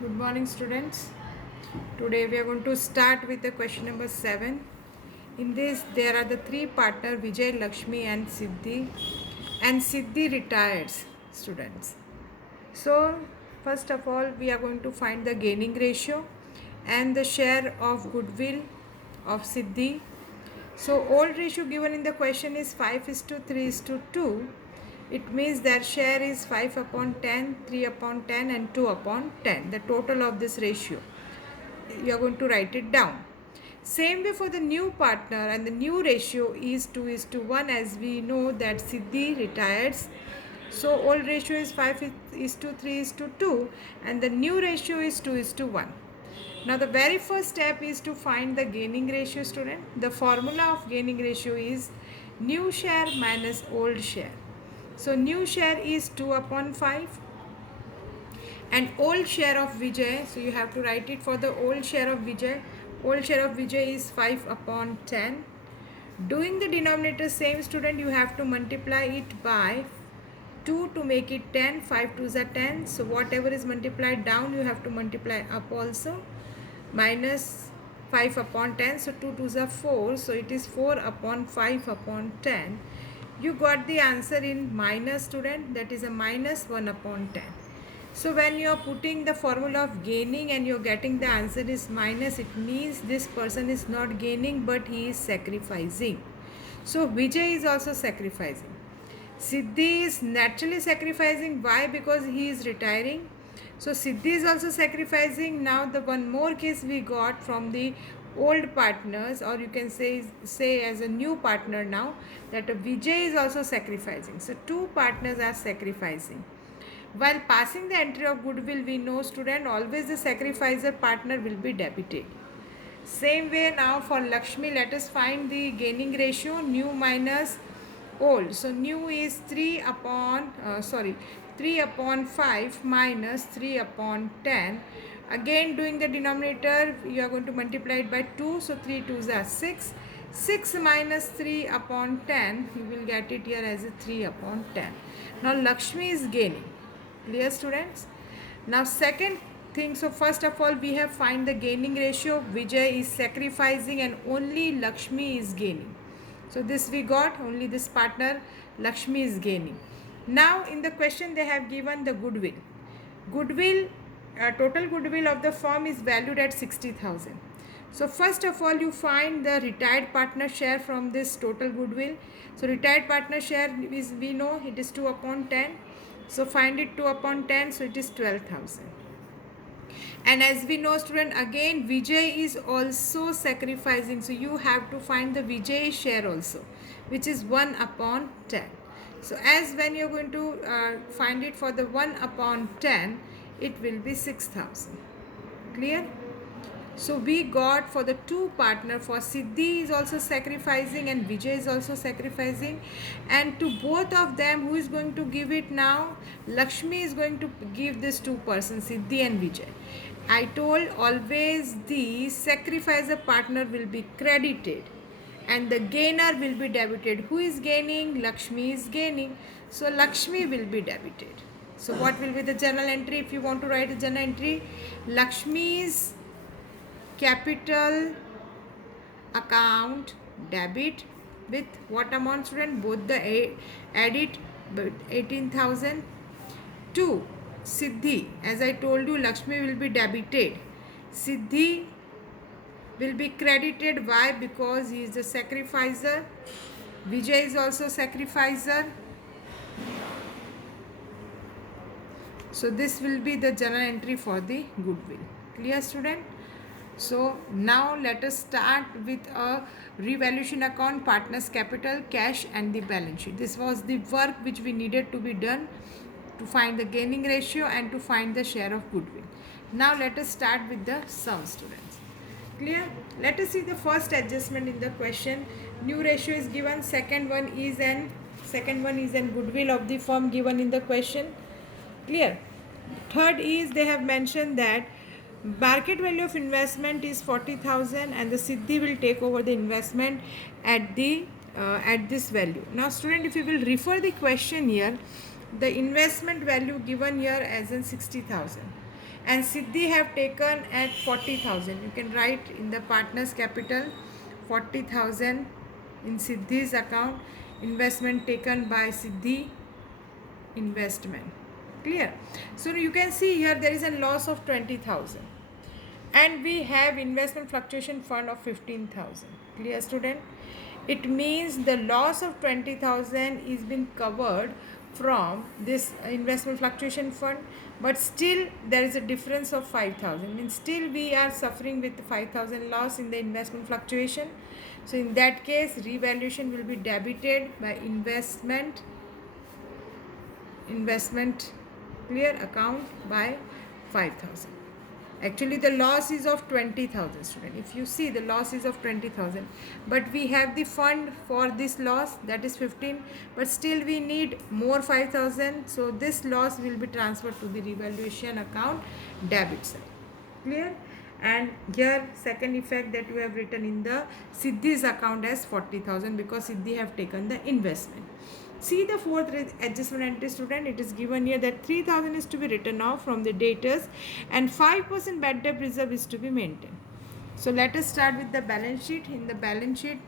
Good morning, students. Today we are going to start with the question number 7. In this, there are the three partners Vijay, Lakshmi, and Siddhi. And Siddhi retires, students. So, first of all, we are going to find the gaining ratio and the share of goodwill of Siddhi. So, old ratio given in the question is 5 is to 3 is to 2. It means their share is 5 upon 10, 3 upon 10, and 2 upon 10. The total of this ratio. You are going to write it down. Same way for the new partner, and the new ratio is 2 is to 1, as we know that Siddhi retires. So old ratio is 5 is to 3 is to 2, and the new ratio is 2 is to 1. Now the very first step is to find the gaining ratio, student. The formula of gaining ratio is new share minus old share. So new share is 2 upon 5 and old share of Vijay, so you have to write it for the old share of Vijay. Old share of Vijay is 5 upon 10. Doing the denominator same, student, you have to multiply it by 2 to make it 10. 5 2s are 10. So whatever is multiplied down, you have to multiply up also. Minus 5 upon 10. So 2 2s are 4. So it is 4 upon 5 upon 10. You got the answer in minus, student. That is a minus 1 upon 10. So when you are putting the formula of gaining and you are getting the answer is minus, it means this person is not gaining but he is sacrificing. So Vijay is also sacrificing. Siddhi is naturally sacrificing. Why? Because he is retiring. So Siddhi is also sacrificing. Now the one more case we got from the old partners, or you can say as a new partner now, that Vijay is also sacrificing. So two partners are sacrificing. While passing the entry of goodwill, we know, student, always the sacrificer partner will be debited. Same way now for Lakshmi, let us find the gaining ratio, new minus old. So new is 3 upon 5 minus 3 upon 10. Again doing the denominator, you are going to multiply it by 2. So 3 2s are 6. 6 minus 3 upon 10, you will get it here as a 3 upon 10. Now Lakshmi is gaining. Clear, students? Now second thing, so first of all we have find the gaining ratio. Vijay is sacrificing and only Lakshmi is gaining. So this we got, only this partner Lakshmi is gaining. Now in the question they have given the goodwill. Goodwill, total goodwill of the firm is valued at 60,000. So first of all you find the retired partner share from this total goodwill. So retired partner share is, we know it is 2 upon 10. So find it 2 upon 10, so it is 12,000. And as we know, student, again Vijay is also sacrificing. So you have to find the Vijay share also, which is 1 upon 10. So as when you are going to find it for the 1 upon 10, it will be 6,000. Clear? So we got for the two partner, for Siddhi is also sacrificing and Vijay is also sacrificing, and to both of them, who is going to give it now? Lakshmi is going to give this two persons, Siddhi and Vijay. I told always the sacrificer partner will be credited and the gainer will be debited. Who is gaining? Lakshmi is gaining. So Lakshmi will be debited. So what will be the journal entry? If you want to write a journal entry, Lakshmi's capital account debit with what amount, student? Both the edit 18,000 to Siddhi. As I told you, Lakshmi will be debited. Siddhi will be credited. Why? Because he is the sacrificer. Vijay is also sacrificer. So this will be the journal entry for the goodwill. Clear, student? So now let us start with a revaluation account, partners capital, cash and the balance sheet. This was the work which we needed to be done to find the gaining ratio and to find the share of goodwill. Now let us start with the sum, students. Clear? Let us see the first adjustment in the question. New ratio is given, second one is an goodwill of the firm given in the question. Clear? Third is they have mentioned that market value of investment is 40,000 and the Siddhi will take over the investment at this value. Now student, if you will refer the question here, the investment value given here as in 60,000 and Siddhi have taken at 40,000. You can write in the partner's capital 40,000 in Siddhi's account, investment taken by Siddhi investment. Clear? So you can see here there is a loss of 20,000 and we have investment fluctuation fund of 15,000. Clear, student? It means the loss of 20,000 is been covered from this investment fluctuation fund, but still there is a difference of 5,000. Means still we are suffering with 5,000 loss in the investment fluctuation. So in that case, revaluation will be debited by investment clear account by 5,000. Actually the loss is of 20,000, student. If you see, the loss is of 20,000, but we have the fund for this loss, that is 15, but still we need more 5,000, so this loss will be transferred to the revaluation account debit side. Clear? And here second effect that we have written in the Siddhi's account as 40,000 because Siddhi have taken the investment. See the fourth adjustment entry, student. It is given here that 3,000 is to be written off from the debtors and 5% bad debt reserve is to be maintained. So let us start with the balance sheet. In the balance sheet,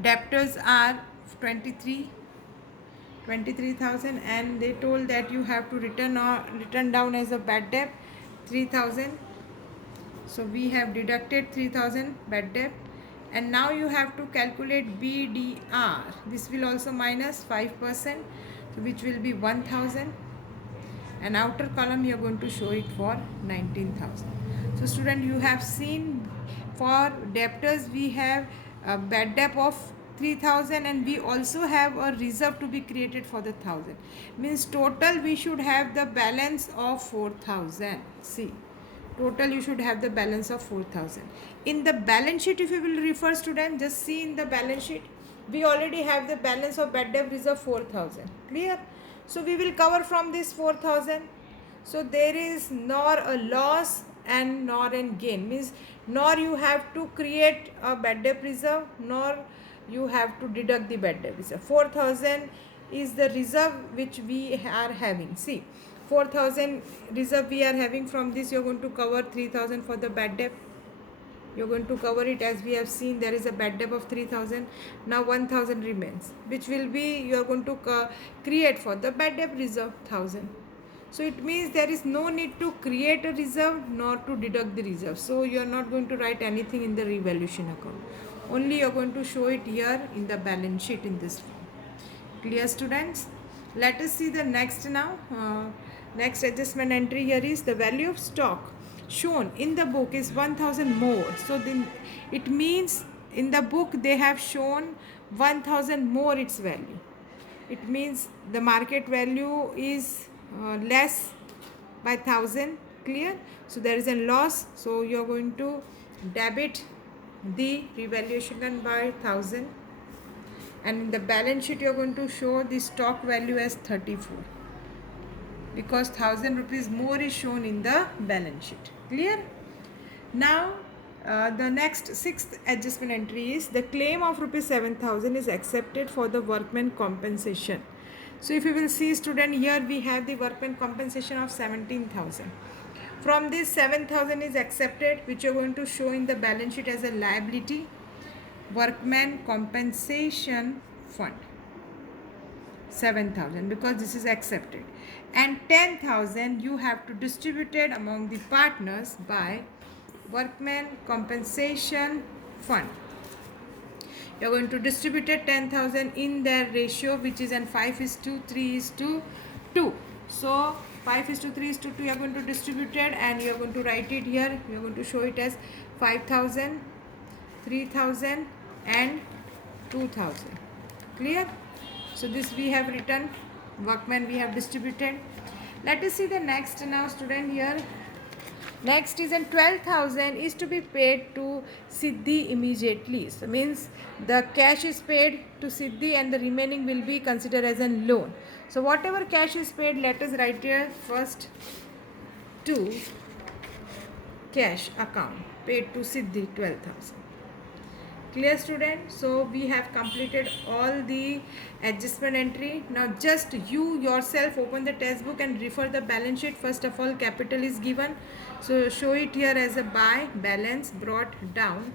debtors are 23,000 and they told that you have to return down as a bad debt 3,000. So we have deducted 3,000 bad debt. And now you have to calculate BDR. This will also minus 5%, which will be 1,000. And outer column you are going to show it for 19,000. So student, you have seen for debtors we have a bad debt of 3,000 and we also have a reserve to be created for the 1,000. Means total we should have the balance of 4,000. See. Total you should have the balance of 4,000. In the balance sheet, if you will refer, student, just see in the balance sheet, we already have the balance of bad debt reserve 4,000. Clear? So we will cover from this 4,000. So there is nor a loss and nor a gain. Means nor you have to create a bad debt reserve, nor you have to deduct the bad debt reserve. 4,000 is the reserve which we are having. See. 4,000 reserve we are having. From this you are going to cover 3,000 for the bad debt. You are going to cover it, as we have seen there is a bad debt of 3,000. Now 1,000 remains, which will be you are going to create for the bad debt reserve 1,000. So it means there is no need to create a reserve nor to deduct the reserve. So you are not going to write anything in the revaluation account. Only you are going to show it here in the balance sheet in this form. Clear, students? Let us see the next now. Next adjustment entry here is the value of stock shown in the book is 1,000 more. So then it means in the book they have shown 1,000 more its value. It means the market value is less by 1,000. Clear? So there is a loss. So you are going to debit the revaluation by 1,000. And in the balance sheet you are going to show the stock value as 34. Because 1,000 rupees more is shown in the balance sheet. Clear? Now the next sixth adjustment entry is the claim of rupees 7,000 is accepted for the workman compensation. So if you will see, student, here we have the workman compensation of 17,000. From this 7,000 is accepted, which you are going to show in the balance sheet as a liability, workman compensation fund. 7,000 because this is accepted, and 10,000 you have to distribute it among the partners by workman compensation fund. You are going to distribute it 10,000 in their ratio, which is an 5:3:2. So 5:3:2 you are going to distribute it, and you are going to write it here. You are going to show it as 5,000, 3,000 and 2,000. Clear? So this we have written, workman we have distributed. Let us see the next now, student. Here next is, and 12,000 is to be paid to Siddhi immediately. So means the cash is paid to Siddhi and the remaining will be considered as a loan. So whatever cash is paid, let us write here first to cash account paid to Siddhi 12,000. Clear, student? So we have completed all the adjustment entry. Now just you yourself open the textbook and refer the balance sheet. First of all, capital is given, so show it here as a by balance brought down.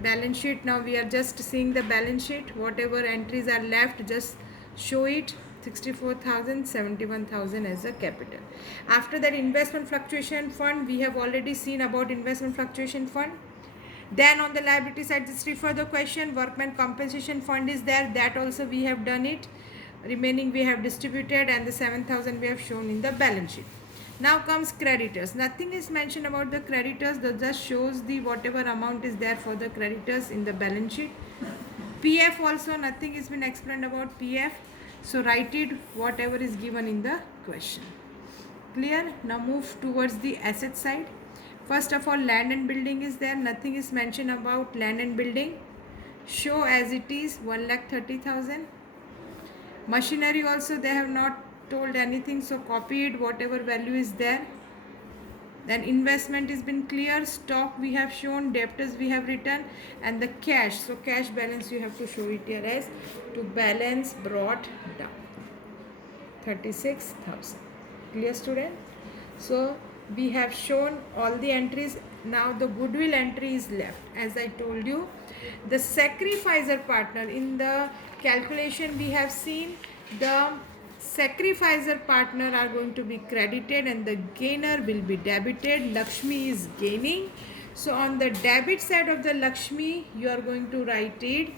Balance sheet, now we are just seeing the balance sheet. Whatever entries are left, just show it. 64,000, 71,000 as a capital. After that, investment fluctuation fund, we have already seen about investment fluctuation fund. Then on the liability side, just refer the question. Workman compensation fund is there, that also we have done it. Remaining we have distributed, and the 7,000 we have shown in the balance sheet. Now comes creditors. Nothing is mentioned about the creditors, that just shows the whatever amount is there for the creditors in the balance sheet. PF also nothing is been explained about PF, so write it whatever is given in the question. Clear? Now move towards the asset side. First of all, land and building is there, nothing is mentioned about land and building. Show as it is, 1,30,000. Machinery also they have not told anything, so copy it whatever value is there. Then investment has been clear, stock we have shown, debtors we have written, and the cash, so cash balance you have to show it here as to balance brought down, 36,000. Clear, student? So we have shown all the entries. Now the goodwill entry is left. As I told you, the sacrificer partner, in the calculation we have seen the sacrificer partner are going to be credited and the gainer will be debited. Lakshmi is gaining, so on the debit side of the Lakshmi you are going to write it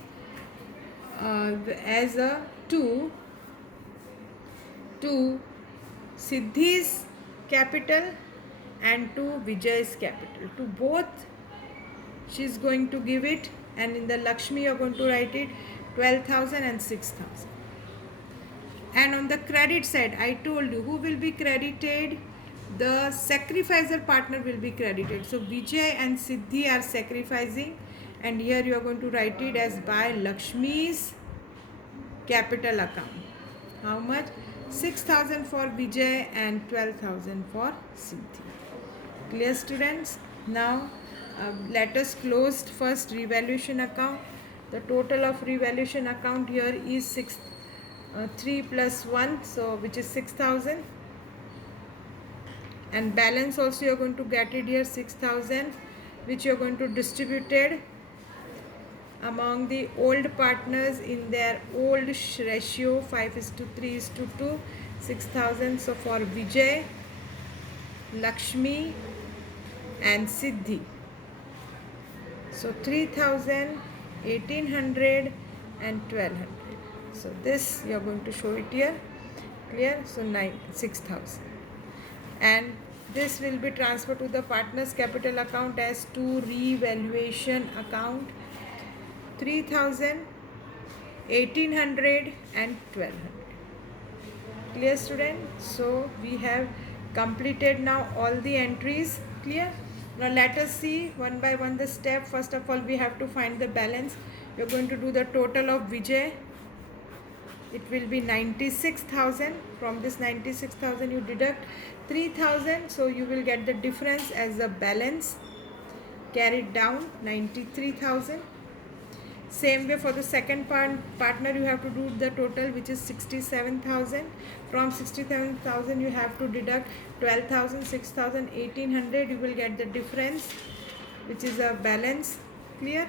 as a to Siddhi's capital and to Vijay's capital. To both she is going to give it, and in the Lakshmi you are going to write it 12,000 and 6,000. And on the credit side, I told you who will be credited, the sacrificer partner will be credited. So Vijay and Siddhi are sacrificing, and here you are going to write it as by Lakshmi's capital account. How much? 6,000 for Vijay and 12,000 for Siddhi. Clear, students? Now let us close first revaluation account. The total of revaluation account here is 3 plus 1, so which is 6,000, and balance also you are going to get it here 6,000, which you are going to distribute it among the old partners in their old ratio 5:3:2, 6,000. So for Vijay, Lakshmi and Siddhi, so 3,000, 1,800 and 1,200. So this you are going to show it here. Clear? So 6,000, and this will be transferred to the partners capital account as to revaluation account. 3,000, 1,800 and 1,200. Clear, student? So we have completed now all the entries. Clear? Now let us see one by one the step. First of all, we have to find the balance. We are going to do the total of Vijay. It will be 96,000. From this 96,000 you deduct 3,000, so you will get the difference as a balance carried down, 93,000. Same way for the second partner you have to do the total, which is 67,000. From 67,000 you have to deduct 12,000, 6,000, 1,800. You will get the difference, which is a balance. Clear?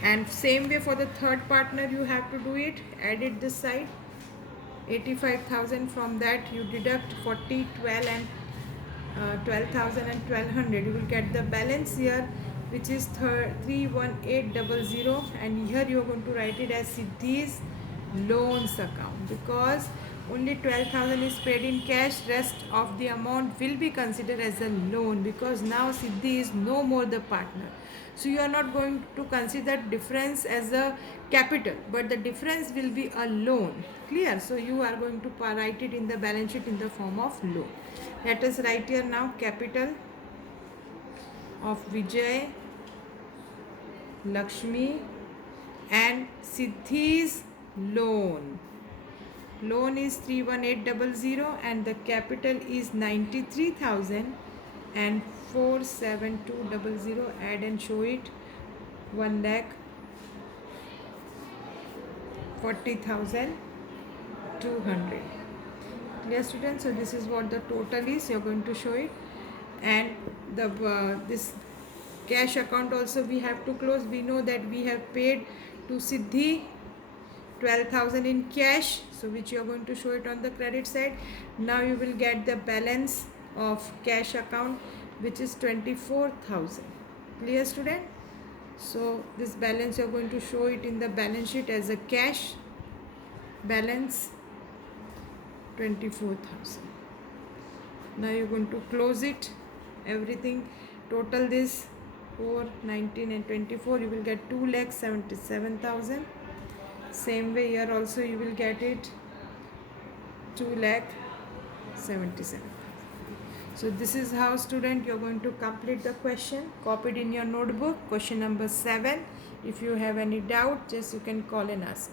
And same way for the third partner you have to do it. Add it this side, 85,000. From that you deduct 40, 12 and 12,000 and 1,200. You will get the balance here, which is 31800, and here you are going to write it as Siddhi's loans account, because only 12,000 is paid in cash. Rest of the amount will be considered as a loan, because now Siddhi is no more the partner. So you are not going to consider difference as a capital, but the difference will be a loan. Clear? So you are going to write it in the balance sheet in the form of loan. Let us write here now capital of Vijay, Lakshmi and Siddhi's loan. Loan is 31800 and the capital is 93,000. and 47200, add and show it, 1,40,200. Clear, students? So this is what the total is. You're going to show it, and the this cash account also we have to close. We know that we have paid to Siddhi 12,000 in cash, so which you are going to show it on the credit side. Now you will get the balance of cash account, which is 24,000. Clear, student? So this balance you are going to show it in the balance sheet as a cash balance, 24,000. Now you're going to close it, everything, total this 4, 19 and 24, you will get 2,77,000. Same way here also you will get it, 2,77,000. So this is how, student, you're going to complete the question, copied in your notebook, question number 7. If you have any doubt, just you can call and ask.